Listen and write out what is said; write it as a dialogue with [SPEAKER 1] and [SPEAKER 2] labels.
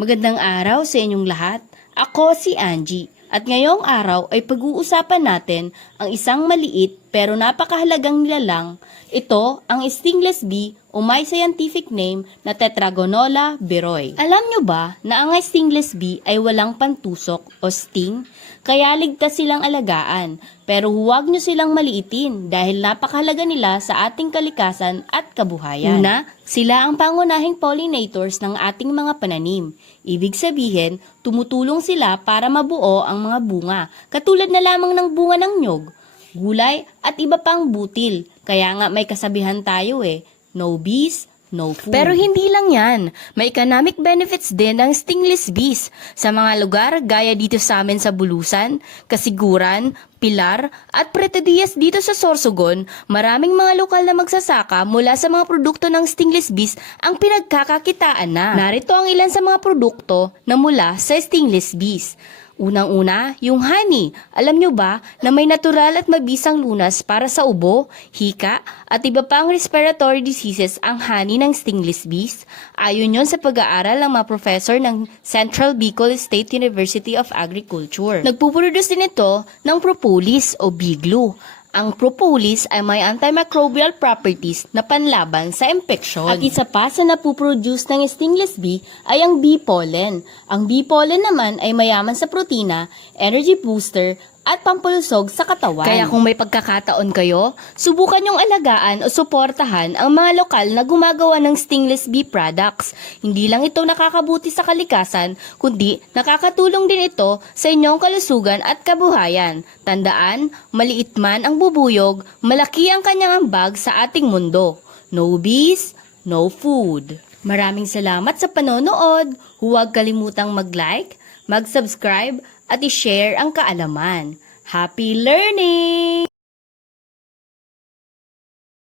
[SPEAKER 1] Magandang araw sa inyong lahat. Ako si Angie at ngayong araw ay pag-uusapan natin ang isang maliit pero napakahalagang nilalang. Ito ang stingless bee o may scientific name na Tetragonola beroi. Alam nyo ba na ang stingless bee ay walang pantusok o sting? Kaya ligtas silang alagaan. Pero huwag nyo silang maliitin dahil napakahalaga nila sa ating kalikasan at kabuhayan. Una, sila ang pangunahing pollinators ng ating mga pananim. Ibig sabihin, tumutulong sila para mabuo ang mga bunga, katulad na lamang ng bunga ng nyog, gulay at iba pang butil. Kaya nga may kasabihan tayo eh, no bees, no food. Pero hindi lang yan. May economic benefits din ng stingless bees sa mga lugar gaya dito sa amin sa Bulusan, Kasiguran, Pilar at Pretedias dito sa Sorsogon, maraming mga lokal na magsasaka mula sa mga produkto ng stingless bees ang pinagkakakitaan na. Narito ang ilan sa mga produkto na mula sa stingless bees. Unang-una, yung honey. Alam nyo ba na may natural at mabisang lunas para sa ubo, hika, at iba pang respiratory diseases ang honey ng stingless bees? Ayon yon sa pag-aaral ng mga professor ng Central Bicol State University of Agriculture. Nagpuproduce din ito ng propolis o bee glue. Ang propolis ay may antimicrobial properties na panlaban sa impeksyon. At isa pa sa napuproduce ng stingless bee ay ang bee pollen. Ang bee pollen naman ay mayaman sa protina, energy booster, at pampalusog sa katawan. Kaya kung may pagkakataon kayo, subukan yung alagaan o suportahan ang mga lokal na gumagawa ng stingless bee products. Hindi lang ito nakakabuti sa kalikasan, kundi nakakatulong din ito sa inyong kalusugan at kabuhayan. Tandaan, maliit man ang bubuyog, malaki ang kanyang ambag sa ating mundo. No bees, no food. Maraming salamat sa panonood. Huwag kalimutang mag-like, mag-subscribe, at i-share ang kaalaman. Happy learning!